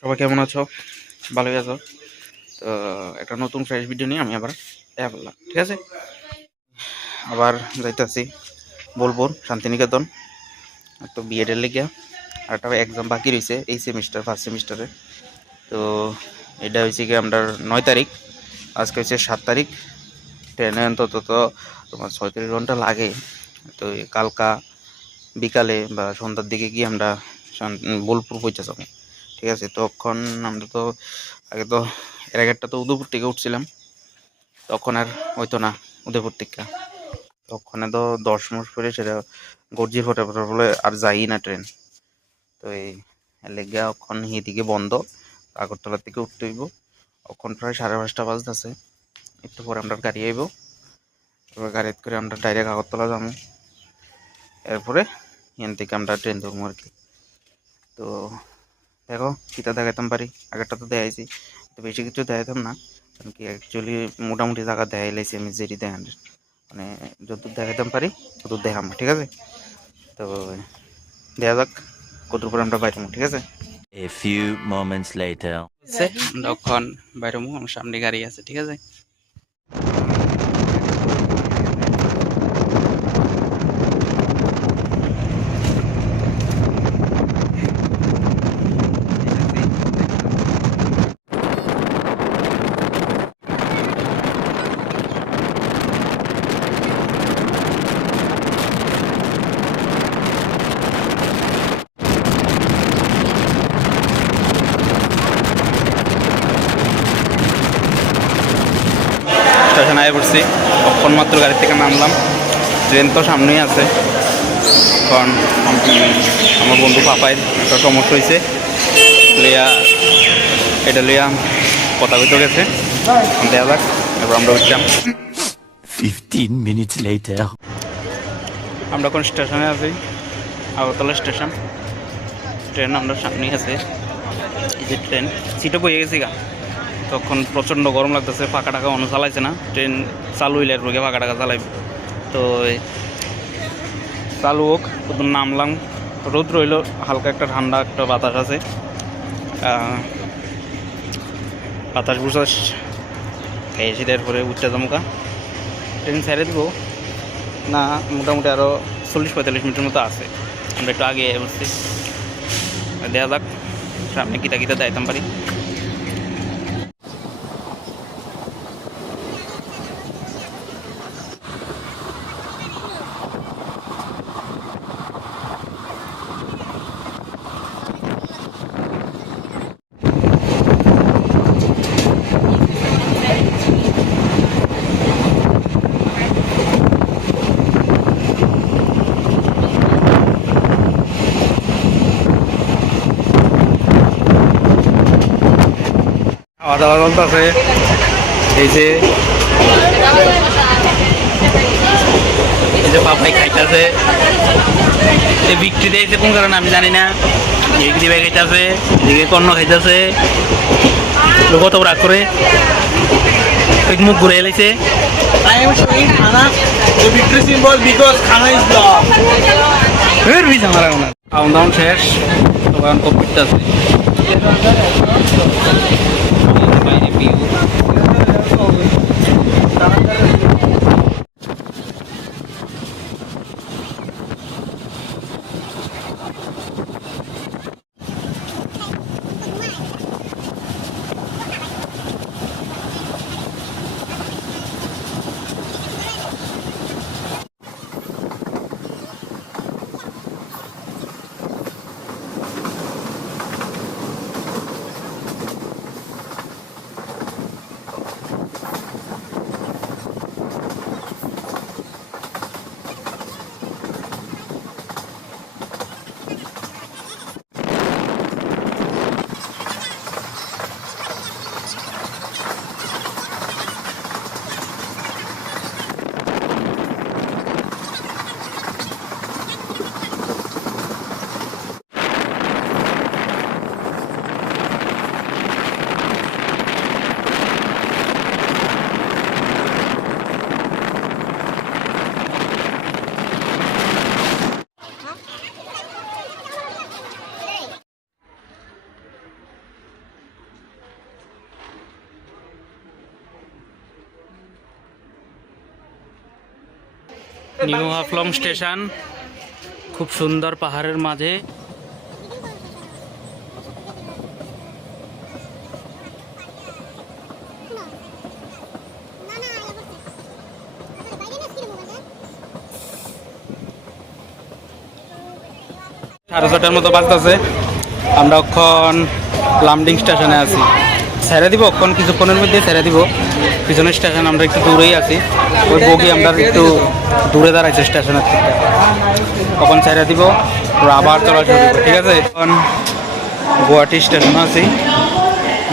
সবাই কেমন আছো? ভালোই আছো তো? একটা নতুন ফ্রেশ ভিডিও নিয়ে আমি আবার বললাম, ঠিক আছে। আবার যাইতেছি বোলপুর শান্তিনিকেতন, তো বিএডের লিগে আর একটা এক্সাম বাকি রয়েছে এই সেমিস্টার, ফার্স্ট সেমিস্টারে। তো এটা হয়েছে কি আমরা 9 তারিখ, আজকে হচ্ছে 7 তারিখ। ট্রেনে অন্তত তো তোমার 36 ঘন্টা লাগে। তো কালকা বিকালে বা সন্ধ্যার দিকে গিয়ে আমরা বোলপুর পৌঁছে যাবো, ঠিক আছে। তখন আমরা তো আগে তো এর আগেরটা তো উদয়পুর থেকে উঠছিলাম, তখন আর হইতো না উদয়পুর থেকে। তখন তো 10 মাস পরে সেটা গর্জির ফোটার বলে আর যাই না ট্রেন। তো এই লেগে এখন এদিকে বন্ধ, আগরতলার থেকে উঠতে হইব। এখন প্রায় 5:30 বাজতেছে, একটু পরে আমরা গাড়ি আইব। এবার গাড়িতে করে আমরা ডাইরেক্ট আগরতলা যাবো, এরপরে এখান থেকে আমরা ট্রেন ধরবো আর কি। তো দেখো কিতা দেখাইতাম পারি, আগেরটা তো দেখাইছি, তো বেশি কিছু দেখাইতাম না, কারণ কি অ্যাকচুয়ালি মোটামুটি জায়গা দেখাই লাইছি আমি, যেটি দেখান মানে যতদূর দেখাইতাম পারি ততদূর দেখাম, ঠিক আছে। তো দেখা যাক কতদূর পরে আমরা বাইরে, ঠিক আছে। A few moments later. তখন বাইরে আমার সামনে গাড়ি আছে, ঠিক আছে। স্টেশন আয় পড়ছি, তখন মাত্র গাড়ি থেকে নামলাম, ট্রেন তো সামনেই আছে। কারণ আমার বন্ধু পাপায় একটা সমস্যা হয়েছে, লিয়া এটা লিয়া কথা কইতে গেছে, দেখা যাক। এবার আমরা উঠলাম, 15 minutes later. আমরা কোন স্টেশনে আছি? আগরতলা স্টেশন। ট্রেন আমরা সামনেই আছে, এই যে ট্রেন, সিটে বইয়ে গেছি গা। তখন প্রচণ্ড গরম লাগতেছে, ফাঁকা টাকা অন্য চালাইছে না, ট্রেন চালু হইলে আর ফাঁকা টাকা চালাইব। তো চালু হোক, প্রথম নামলাম, রোদ রইল, হালকা একটা ঠান্ডা একটা বাতাস আছে, বাতাস বুসাস খেয়েছি। তারপরে উঠতে জমকা ট্রেন ছেড়ে দেবো না, মোটামুটি আরও 40-45 মিনিটের মতো আছে, আমরা একটু আগে বসছি। দেখা যাক সামনে কিতা কিতা যাইতাম পারি। খাওয়া দাওয়া চলতেছে, এই যে পাপাই খাইতেছে, বিক্রি দিয়েছে কোন কারণে আমি জানি না। এদিকে ভাই খাইতেছে, এদিকে কর্ণ খাইতেছে, কত রাগ করে মুখ ঘুরে এলাইছে। I am showing Khana, the victory symbol, because Khana is love. খাওয়ান দাওয়ান শেষ, তখন কম্পিউটার আছে বাইরে ভিউ। নিউ হাফলং স্টেশন, খুব সুন্দর পাহাড়ের মাঝে। সাড়ে 6টার মতো বাজতেছে, আমরা এখন লামডিং স্টেশনে আছি। ছেড়ে দিব অক্ষণ, কিছুক্ষণের মধ্যে ছেড়ে দিব। পিছনের স্টেশন আমরা একটু দূরেই আছি, ওই বগি আমরা একটু দূরে দাঁড়াইছি স্টেশনের থেকে। কখন ছেড়ে দিব আবার চলা শুরু করবো, ঠিক আছে? এখন গুয়াহাটি স্টেশনে আছি,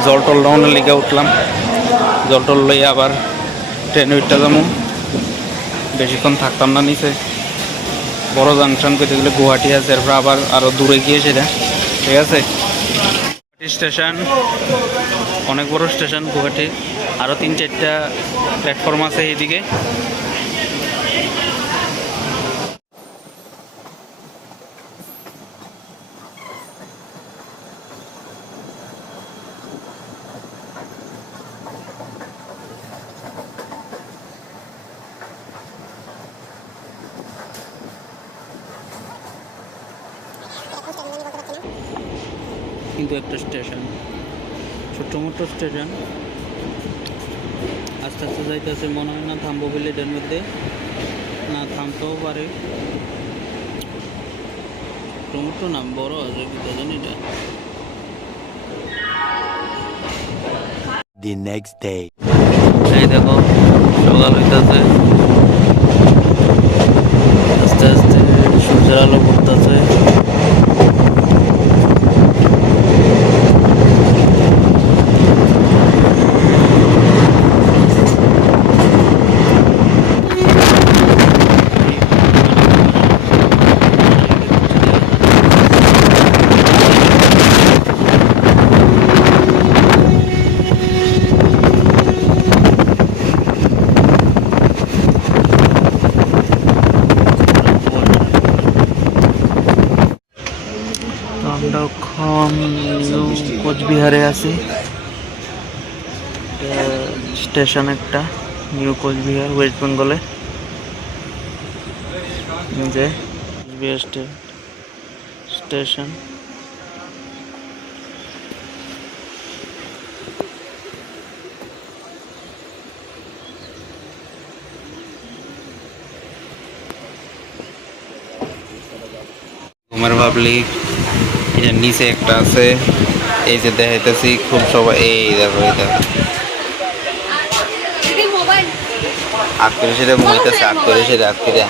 জল টল রওনার লিগে উঠলাম। জল টল লইয়া আবার ট্রেনে উঠতে যাবো। বেশিক্ষণ থাকতাম না নিচে, বড় জাংশন করতে গেলে গুয়াহাটি আছে, এরপর আবার আরও দূরে গিয়ে সেটা, ঠিক আছে? গুয়াহাটি স্টেশন অনেক বড় স্টেশন গুয়াহাটি, আরও 3-4টা প্ল্যাটফর্ম আছে এইদিকে। কিন্তু একটা স্টেশন, ছোট্ট মোটো স্টেশন, আস্তে আস্তে যাইতেছে। মনে হয় না থামবো বলে, এটার মধ্যে না থামতেও পারে। ছোট্ট মোটো না, বড় আছে কি জানি এটা। The next day. এই দেখো সকাল হইতেছে, আস্তে আস্তে সূর্যের আলো পড়তেছে। আমরা এখন নিউ কোচবিহারে আছি, স্টেশন একটা নিউ কোচবিহার, ওয়েস্ট বেঙ্গলে। যে কোচবিহার স্টেশন। ঘুমের পাবলিক, এর নিচে একটা আছে, এই যে দেখাইতেছি খুব সবাই। এই দেখো, এই দেখো আগ করে সেটা ঘুমাইতেছে, আগ করে সেটা আগ করে।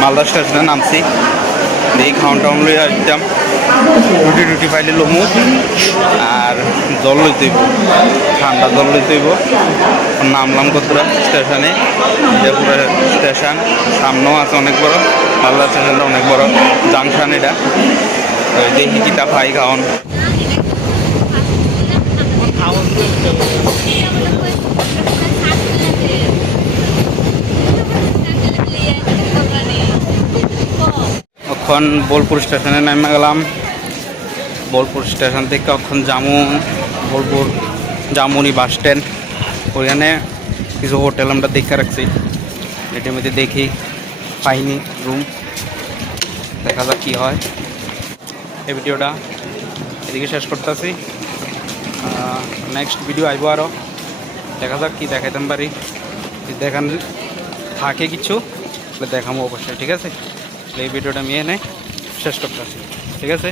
মালদা স্টেশনে নামছি, দেখি খাওয়ান টাউন লইয়া আসতাম। রুটি পাইলে লমু, আর জল লইতে হইব, ঠান্ডা জল লইতে হইব। নামলাম কতটা স্টেশনে, এটা পুরো স্টেশন। সামনেও আছে অনেক বড়, মালদা স্টেশনটা অনেক বড় জাংশন। এটা দেখি কিতা পাই খাওয়ান। এখন বোলপুর স্টেশনে নেমে গেলাম। বোলপুর স্টেশন থেকে এখন বোলপুর জামুনি বাস স্ট্যান্ড, ওইখানে কিছু হোটেল আমরা দেখে রাখছি। এটির মধ্যে দেখি পাইনি রুম, দেখা যাক কী হয়। এই ভিডিওটা এদিকে শেষ করতেছি, নেক্সট ভিডিও আইব আরও, দেখা যাক কী দেখাইতাম পারি। দেখান থাকে কিছু দেখাবো অবশ্যই, ঠিক আছে? এই ভিডিওটা আমি এনে শেষ করতেছি, ঠিক আছে?